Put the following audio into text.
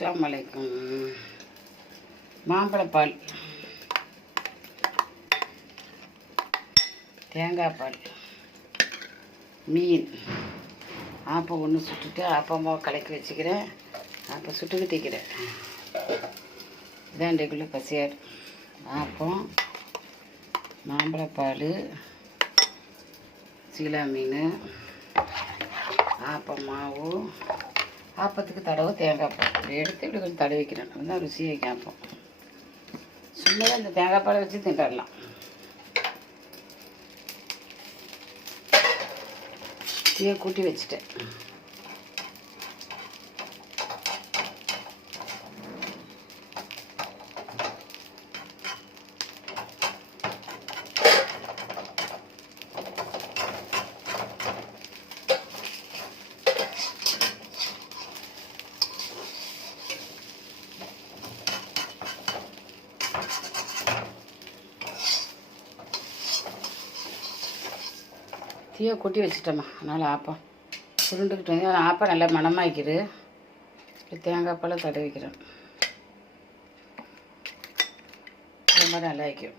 அஸ்ஸலாமு அலைக்கும். மாம்பழப்பால், தேங்காய் பால், மீன், ஆப்பம் ஒன்று சுட்டுட்டு ஆப்பமாக கலக்கி வச்சுக்கிறேன். ஆப்பம் சுட்டுக்கிட்டு இருக்கிறேன். இதான் இன்றைக்குள்ள பசியார். ஆப்பம், மாம்பழப்பால், சீலா மீன், ஆப்பம் மாவு, ஆப்பத்துக்கு தடவை தேங்காய் பால் எடுத்து இப்படி கொஞ்சம் தடவி வைக்கிறேன். அதுதான் ருசியை கேட்போம். சும்மா இந்த தேங்காய் பாலை வச்சு திண்டரலாம். தீயை கூட்டி வச்சுட்டேன். தீயை கூட்டி வச்சுட்டோம்மா. அதனால் ஆப்பம் சுருண்டுக்கிட்டு வந்து ஆப்பம் நல்லா மணமாக்கிடு. தேங்காய் பால் தடவிக்கிறேன். ரொம்ப நல்லா வைக்கும்.